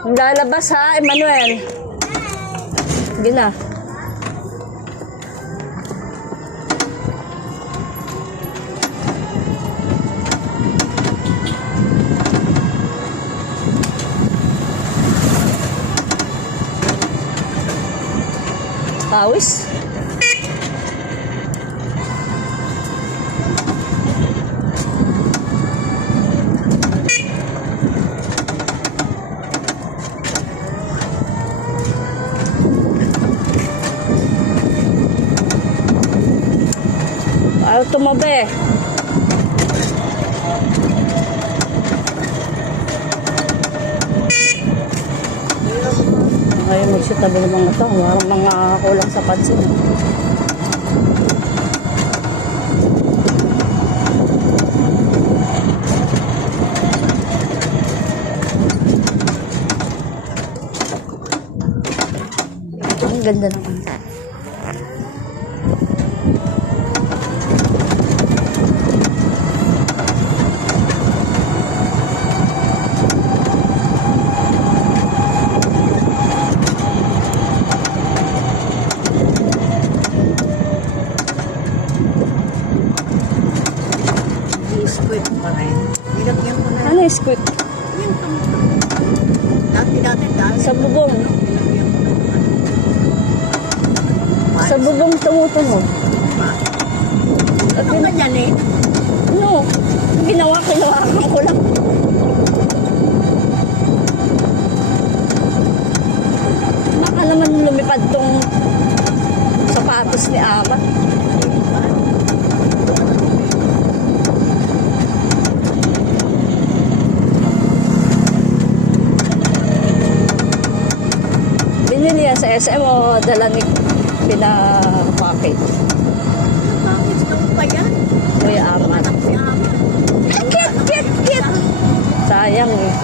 Lalabas ha, Emmanuel. Sige na. Pawis. Ayaw tumabi. Ayaw magsitabi ng mga tao. Parang mga kulang sa pansin. Ang ganda naman. Squid pa rin. Nilagyan ko na. Ano yung squid? Yun pa. Dati dahil. Sa bubong. Nilagyan ko na. Sa bubong tumutunog. Ano ba yan eh? No. Kinawakan ko lang. Baka naman lumipad tong sapatos ni Ama. Binili yan sa SM o dala ni pinapacket? Bakit ka pa yan? Kuya Amat. Anak si Ama. Kit! Sayang eh.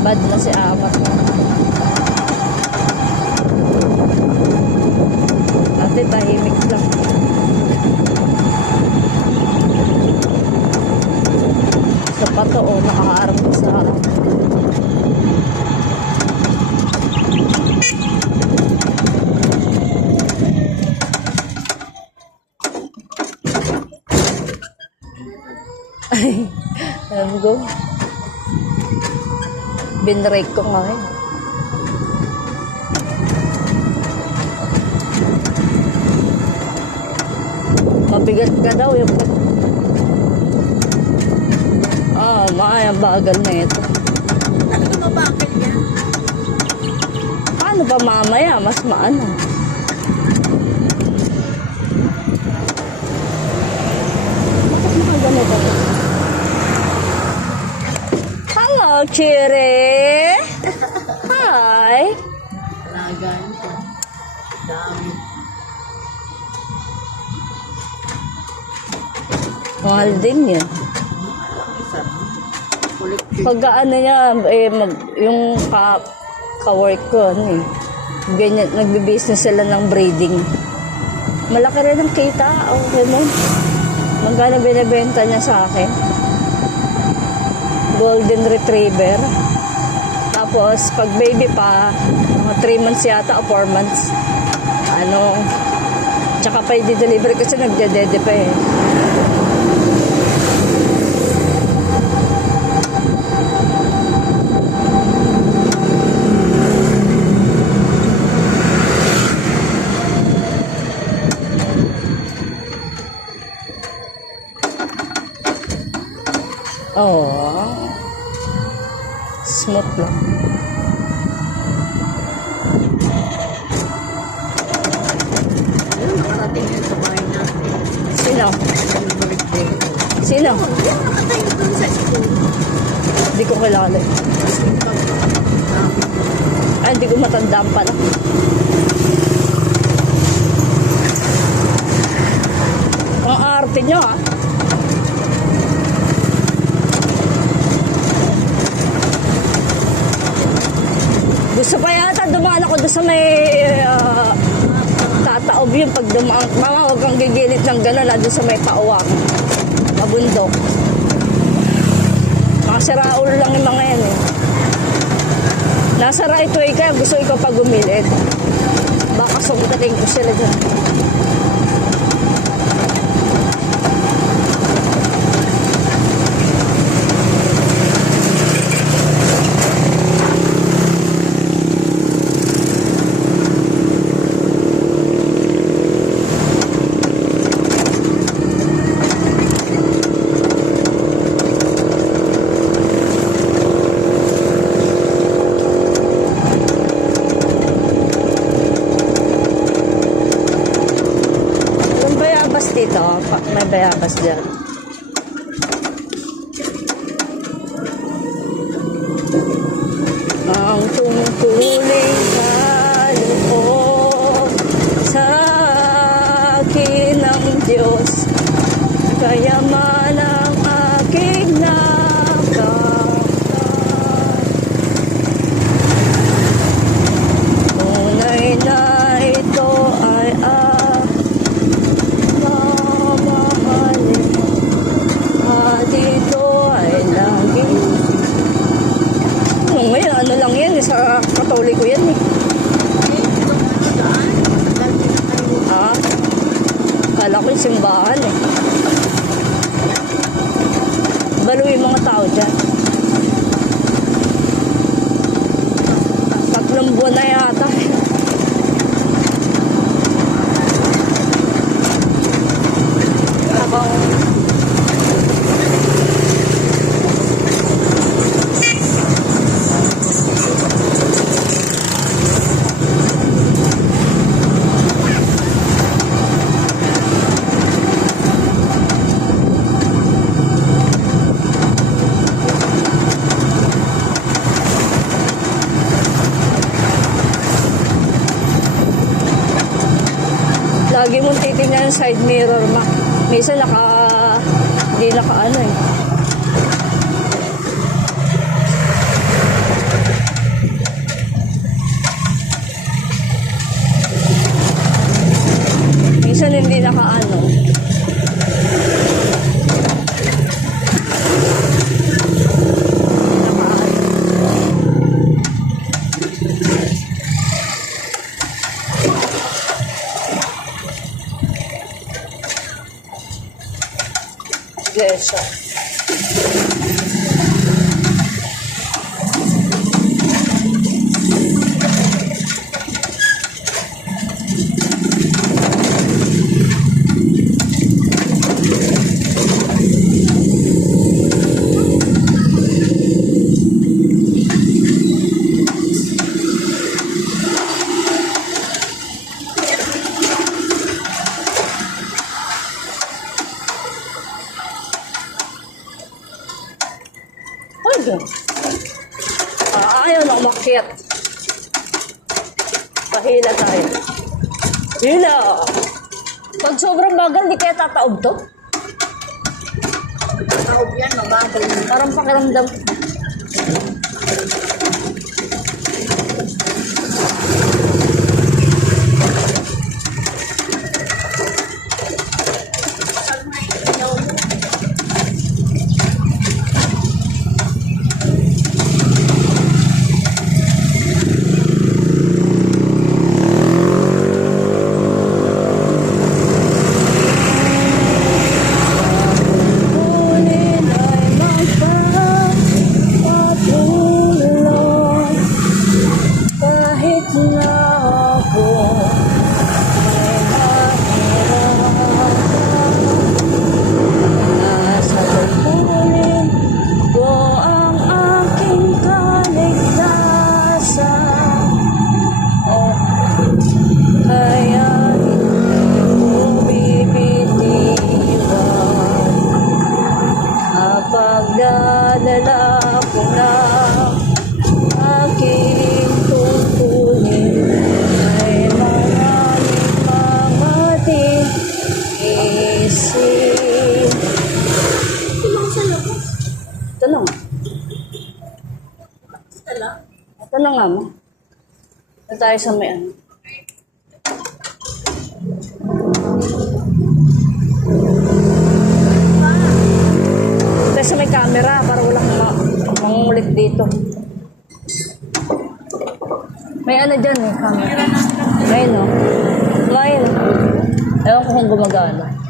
Bad na si Amat. Dati tahimik lang. Sa pato o nakaharap sa ay, alam ko. Binrake ko nga eh. Mabigat ka daw yung maya bagal na ito. Ano ba bakit yan? Paano pa mamaya? Mas maano. Bakit nakaganito? Hello, Chiri! Hi! Alagaan ko. Dami. Mahal din yun. Isa. Collective. Pag ano niya, yung ka-work ko, ano eh, ganyan, nagbe-business sila ng breeding. Malaki rin ang kita, okay mo. Magkano binibenta niya sa akin? Golden Retriever. Tapos, pag baby pa, mga 3 months yata o 4 months, tsaka pa i-deliver kasi nagdedede pa eh. Oh, smooth lang. Ayun, nakarating yun sa bahay natin. Sino? Yung birthday ko. Sino? Yung nakatayo dun sa school. Hindi ko kilala. Ay, hindi ko matandaan pala. Ang arte nyo ah. Gusto pa yata dumaan ako doon sa may tataob yun pag dumaan. Mama, huwag kang gigilid ng gano'n doon sa may pauwang. Mabundok. Mga siraulo lang yung mga yan eh. Nasa right way ka, gusto ikaw pag gumilid. Baka sumitating ko sila dyan. Yung bayabas dito, may bayabas dyan. Ang tungkuling kaloob sa akin ng Diyos, kayaman ang aking nakamtan. Tunay na ito ay mamahalin, at ito ay laging. Ngayon, ano lang yan, sa Katoliko yan eh. Ah, kala ko yung simbahan eh. Balo yung mga tao dyan. 3 buwan na yata eh. Habang lagi mong titingnan yung side mirror, ma. Minsan hindi naka ano eh. Minsan hindi naka ano. Iglesia. Ayaw na umakyat. Pahila tayo. Hila! Pag sobrang bagal, di kaya tataob to? Tataob yan, mabagal. Parang pakiramdam. Pagdadala ko na aking tungkulin ay maraming mga tiisip. Ito lang. Ito lang nga mo. Ito tayo sa may ano. Sa may camera para walang mangulit dito. May ano dyan eh, camera. Ayun o. Ayun. Ewan ko kung gumagana.